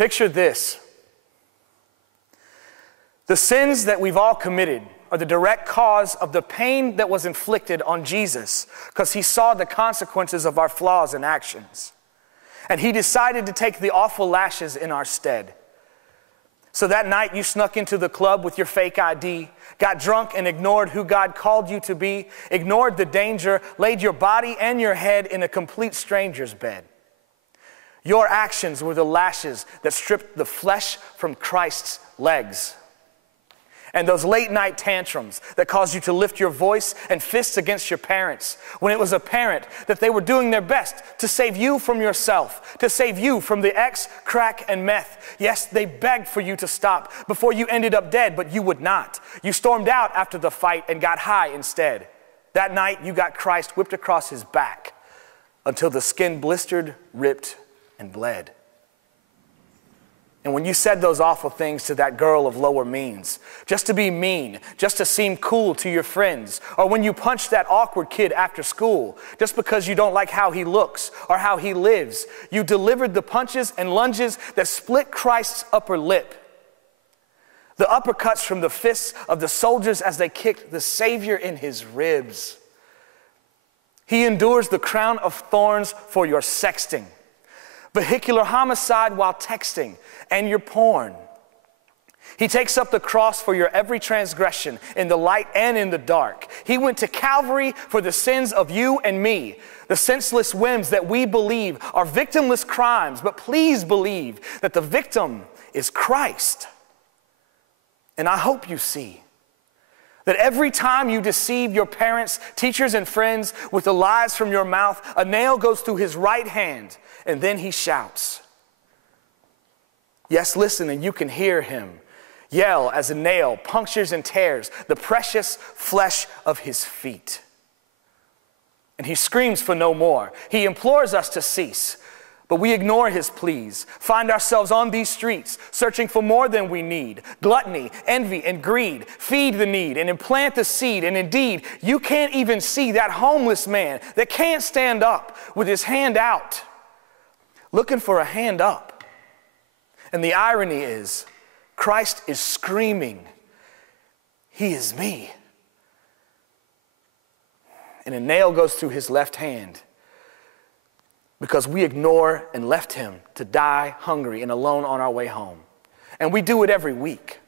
Picture this. The sins that we've all committed are the direct cause of the pain that was inflicted on Jesus because he saw the consequences of our flaws and actions. And he decided to take the awful lashes in our stead. So that night you snuck into the club with your fake ID, got drunk and ignored who God called you to be, ignored the danger, laid your body and your head in a complete stranger's bed. Your actions were the lashes that stripped the flesh from Christ's legs. And those late night tantrums that caused you to lift your voice and fists against your parents when it was apparent that they were doing their best to save you from yourself, to save you from the X, crack, and meth. Yes, they begged for you to stop before you ended up dead, but you would not. You stormed out after the fight and got high instead. That night, you got Christ whipped across his back until the skin blistered, ripped, and bled. And when you said those awful things to that girl of lower means, just to be mean, just to seem cool to your friends, or when you punched that awkward kid after school, just because you don't like how he looks or how he lives, you delivered the punches and lunges that split Christ's upper lip. The uppercuts from the fists of the soldiers as they kicked the Savior in his ribs. He endures the crown of thorns for your sexting, vehicular homicide while texting, and your porn. He takes up the cross for your every transgression in the light and in the dark. He went to Calvary for the sins of you and me, the senseless whims that we believe are victimless crimes, but please believe that the victim is Christ. And I hope you see that every time you deceive your parents, teachers, and friends with the lies from your mouth, a nail goes through his right hand, and then he shouts. Yes, listen, and you can hear him yell as a nail punctures and tears the precious flesh of his feet. And he screams for no more. He implores us to cease, but we ignore his pleas, find ourselves on these streets searching for more than we need. Gluttony, envy, and greed feed the need and implant the seed. And indeed, you can't even see that homeless man that can't stand up with his hand out, looking for a hand up. And the irony is, Christ is screaming, he is me. And a nail goes through his left hand because we ignore and left him to die hungry and alone on our way home. And we do it every week.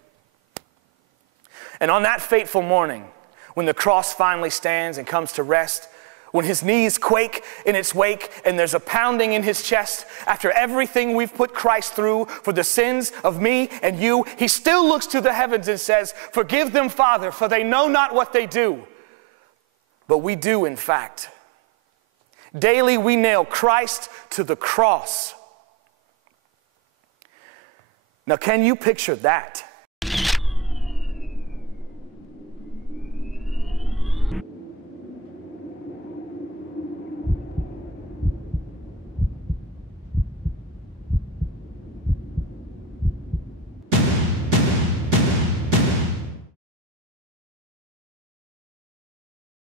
And on that fateful morning, when the cross finally stands and comes to rest, when his knees quake in its wake and there's a pounding in his chest, after everything we've put Christ through for the sins of me and you, he still looks to the heavens and says, "Forgive them, Father, for they know not what they do." But we do, in fact. Daily we nail Christ to the cross. Now, can you picture that?